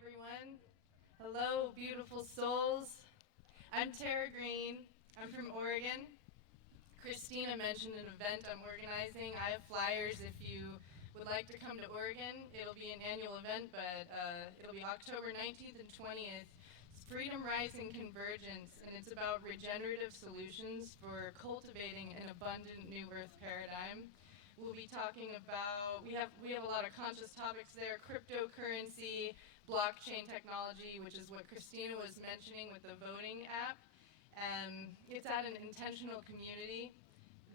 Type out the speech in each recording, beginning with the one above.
everyone. Hello, beautiful souls. I'm Tarah Green. I'm from Oregon. Christina mentioned an event I'm organizing. I have flyers if you would like to come to Oregon. It'll be an annual event, but it'll be October 19th and 20th. It's Freedom, Rising, Convergence, and it's about regenerative solutions for cultivating an abundant new earth paradigm. We'll be talking about, we have a lot of conscious topics there: cryptocurrency, blockchain technology, which is what Christina was mentioning with the voting app. It's at an intentional community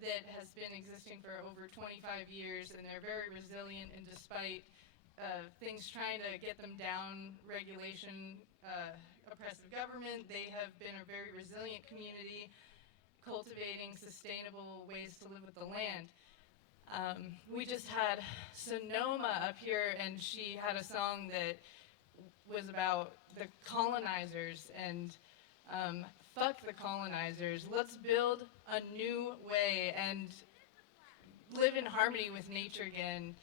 that has been existing for over 25 years, and they're very resilient, and despite things trying to get them down, regulation, oppressive government, they have been a very resilient community, cultivating sustainable ways to live with the land. We just had Sonoma up here, and she had a song that was about the colonizers, and fuck the colonizers. Let's build a new way and live in harmony with nature again.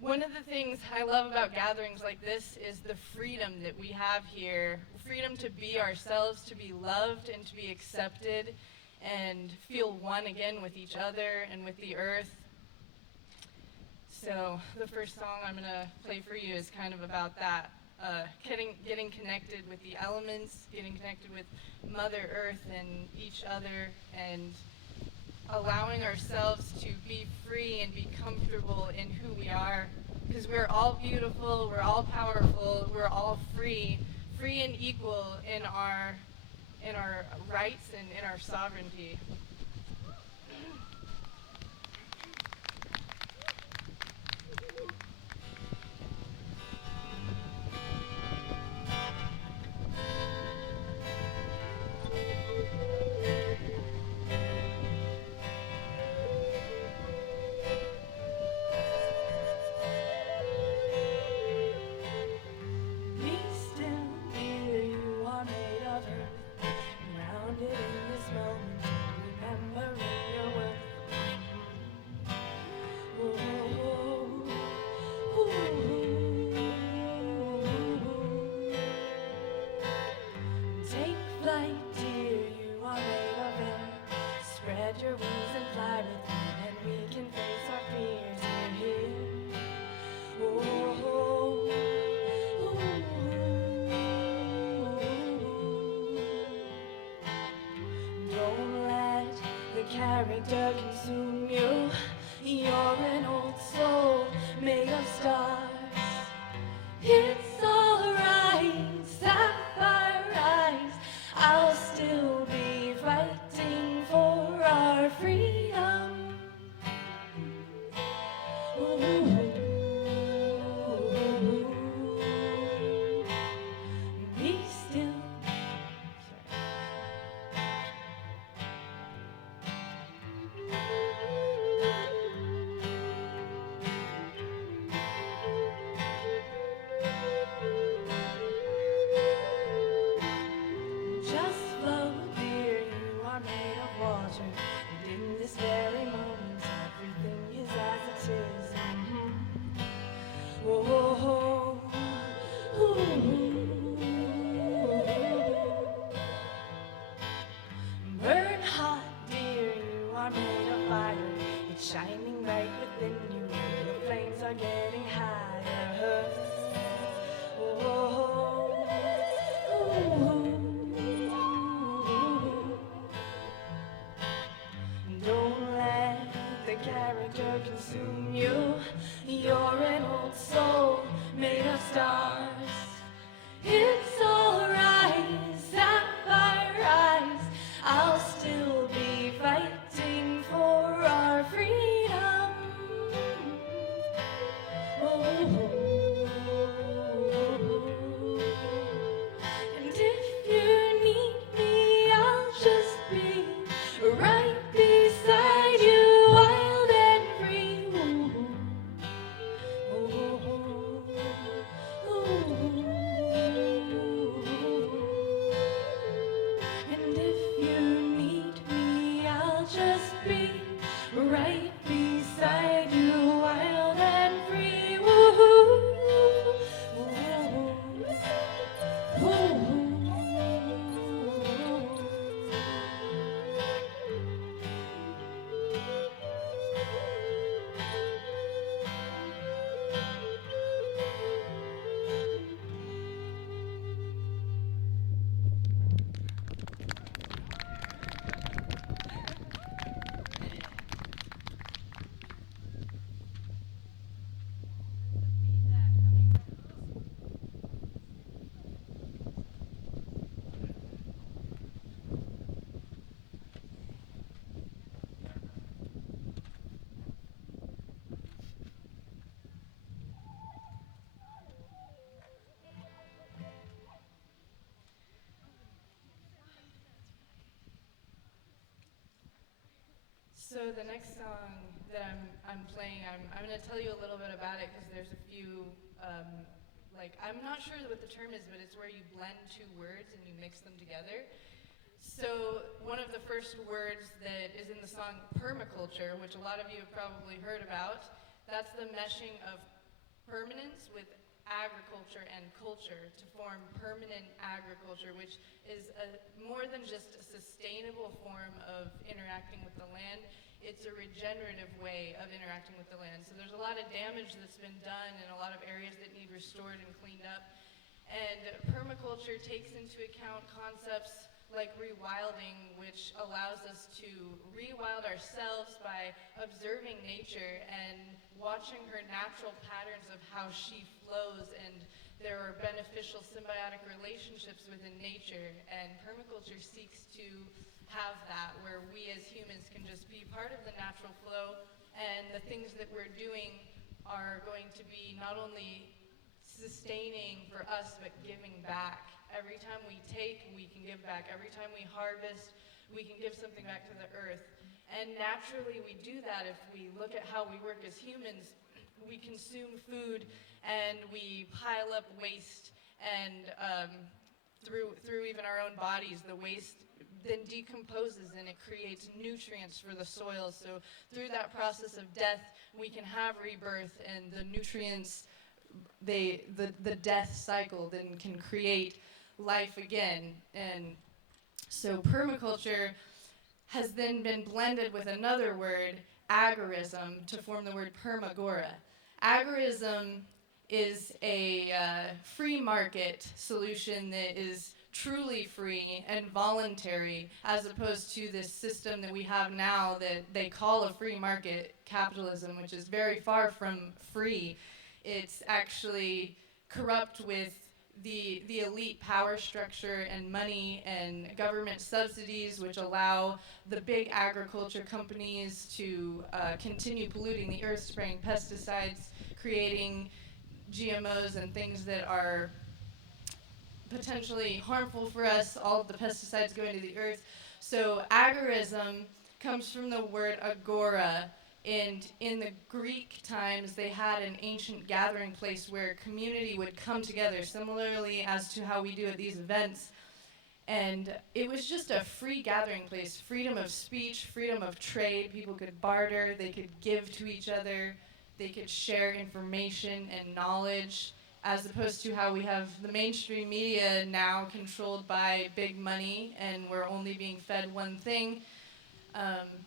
One of the things I love about gatherings like this is the freedom that we have here. Freedom to be ourselves, to be loved, and to be accepted, and feel one again with each other and with the earth. So the first song I'm going to play for you is kind of about that. Getting connected with the elements, getting connected with Mother Earth and each other, and allowing ourselves to be free and be comfortable in who we are, because we're all beautiful, we're all powerful, we're all free and equal in our rights and in our sovereignty. Character consume you. You're an old soul made of stars. It's alright, sapphire eyes. I'll still be fighting for our freedom. Be still. Burn hot, dear, you are made of fire. It's shining bright within you, the flames are getting higher. Don't let the character consume you. You're an old soul made of stars. It's alright, sapphire eyes. I'll still be fighting for our freedom. So the next song that I'm playing, I'm going to tell you a little bit about it because there's a few, I'm not sure what the term is, but it's where you blend two words and you mix them together. So one of the first words that is in the song permaculture, which a lot of you have probably heard about, that's the meshing of permanence with agriculture and culture to form permanent agriculture, which is more than just a sustainable form of interacting with the land. It's a regenerative way of interacting with the land. So there's a lot of damage that's been done and a lot of areas that need restored and cleaned up. And permaculture takes into account concepts like rewilding, which allows us to rewild ourselves by observing nature and watching her natural patterns of how she flows, and there are beneficial symbiotic relationships within nature, and permaculture seeks to have that, where we as humans can just be part of the natural flow, and the things that we're doing are going to be not only sustaining for us, but giving back. Every time we take, we can give back. Every time we harvest, we can give something back to the earth. And naturally we do that if we look at how we work as humans. We consume food and we pile up waste, and through even our own bodies, the waste then decomposes and it creates nutrients for the soil. So through that process of death, we can have rebirth, and the nutrients, the death cycle then can create life again. And so permaculture has then been blended with another word, agorism, to form the word permagora. Agorism is a free market solution that is truly free and voluntary, as opposed to this system that we have now that they call a free market, capitalism, which is very far from free. It's actually corrupt with the elite power structure and money and government subsidies, which allow the big agriculture companies to continue polluting the earth, spraying pesticides, creating GMOs and things that are potentially harmful for us, all of the pesticides going to the earth. So agorism comes from the word agora, and in the Greek times they had an ancient gathering place where community would come together, similarly as to how we do at these events. And it was just a free gathering place, freedom of speech, freedom of trade. People could barter, they could give to each other, they could share information and knowledge, as opposed to how we have the mainstream media now controlled by big money, and we're only being fed one thing.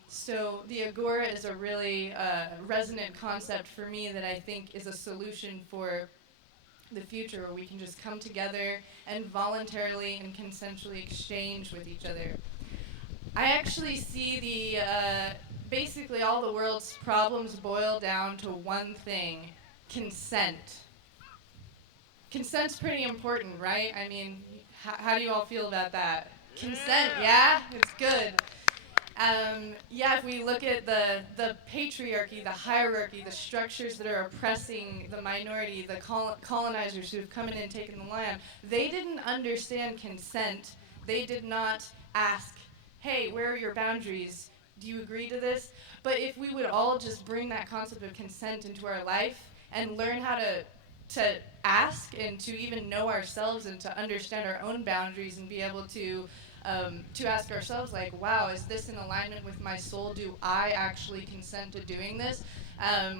So the Agora is a really resonant concept for me that I think is a solution for the future, where we can just come together and voluntarily and consensually exchange with each other. I actually see basically all the world's problems boil down to one thing: consent. Consent's pretty important, right? I mean, how do you all feel about that? Consent, yeah? It's good. If we look at the patriarchy, the hierarchy, the structures that are oppressing the minority, the colonizers who have come in and taken the land, they didn't understand consent. They did not ask, hey, where are your boundaries? Do you agree to this? But if we would all just bring that concept of consent into our life and learn how to ask and to even know ourselves and to understand our own boundaries and be able to ask ourselves, like, wow, is this in alignment with my soul? Do I actually consent to doing this?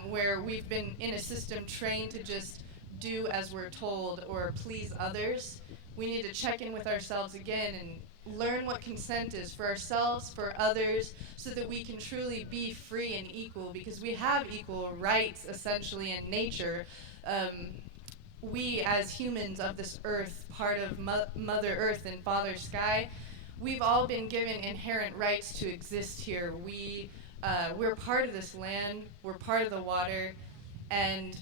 Where we've been in a system trained to just do as we're told or please others. We need to check in with ourselves again and learn what consent is for ourselves, for others, so that we can truly be free and equal, because we have equal rights essentially in nature. We as humans of this earth, part of Mother Earth and Father Sky, we've all been given inherent rights to exist here. We're part of this land, we're part of the water, and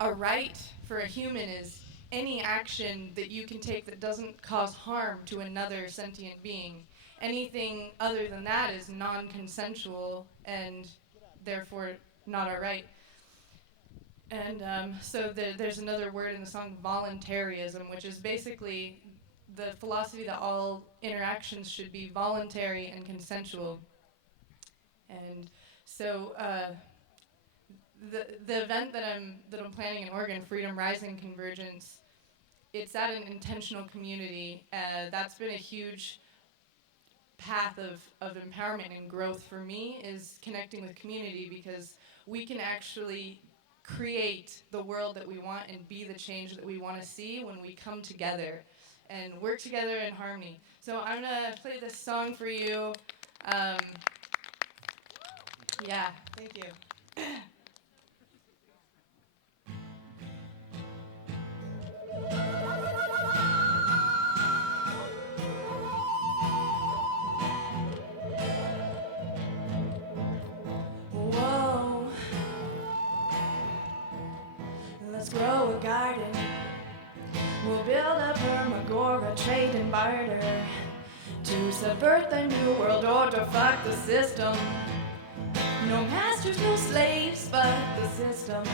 a right for a human is any action that you can take that doesn't cause harm to another sentient being. Anything other than that is non-consensual and therefore not our right. And so there's another word in the song, voluntarism, which is basically the philosophy that all interactions should be voluntary and consensual. And so the event that I'm planning in Oregon, Freedom Rising Convergence, it's at an intentional community. That's been a huge path of empowerment and growth for me, is connecting with community, because we can actually create the world that we want and be the change that we want to see when we come together and work together in harmony. So I'm gonna play this song for you. Yeah, thank you. Whoa, let's grow a garden. We'll build a permagora, trade and barter to subvert the new world order. Fuck the system. No masters, no slaves, fuck the system.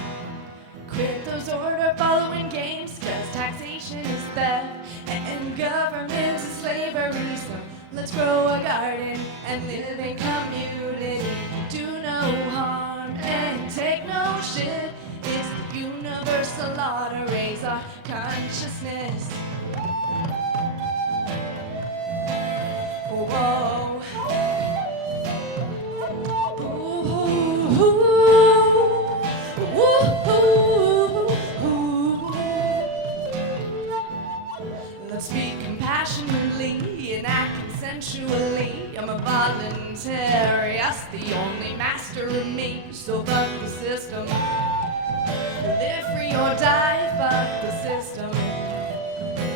Quit those order following games, cause taxation is theft and government is slavery. So let's grow a garden and live in community. Do no harm and take no shit. It's the universal law to raise our consciousness. Whoa. Ooh, ooh, ooh, ooh. Let's speak compassionately and act consensually. I'm a voluntary, us the only master of me. So fuck the system. Live free or die, fuck the system.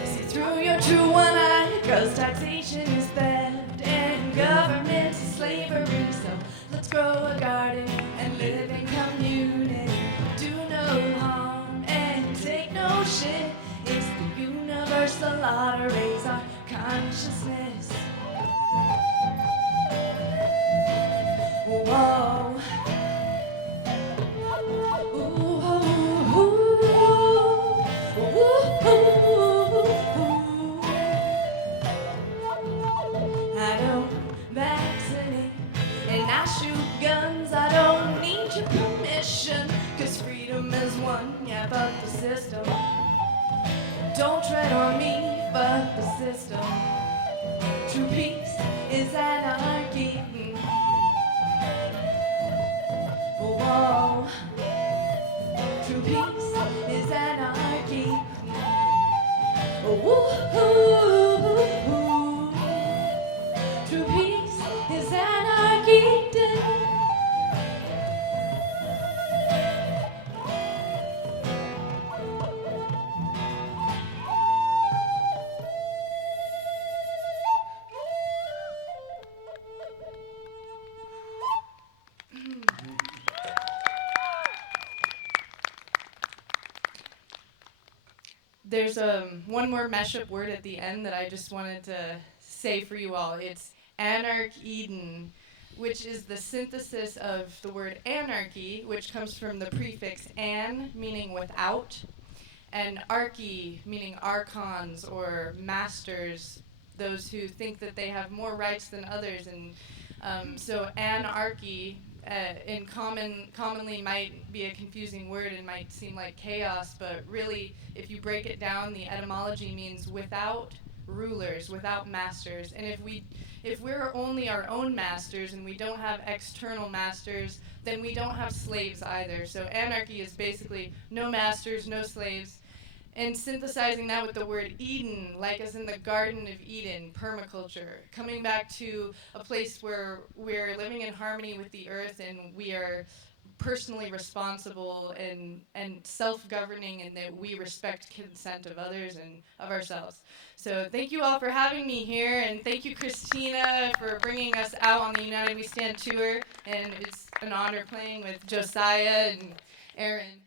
See through your true one eye, cause taxation is theft and government is slavery. So let's grow a garden and live in community. Do no harm and take no shit. It's the universal law to raise our consciousness. Whoa. I don't vaccinate and I shoot guns. I don't need your permission, cause freedom is one. Yeah, fuck the system. Don't tread on me, fuck the system. True peace is anarchy. Whoa. True peace is anarchy. Ooh. True peace is anarchy. There's one more mashup word at the end that I just wanted to say for you all. It's Eden, which is the synthesis of the word anarchy, which comes from the prefix an, meaning without, and archy, meaning archons or masters, those who think that they have more rights than others. And so anarchy commonly might be a confusing word and might seem like chaos, but really, if you break it down, the etymology means without rulers, without masters. And if we're only our own masters and we don't have external masters, then we don't have slaves either. So anarchy is basically no masters, no slaves. And synthesizing that with the word Eden, like as in the Garden of Eden, permaculture, coming back to a place where we're living in harmony with the earth and we are personally responsible and self-governing, and that we respect consent of others and of ourselves. So thank you all for having me here, and thank you, Christina, for bringing us out on the United We Stand tour. And it's an honor playing with Josiah and Aaron.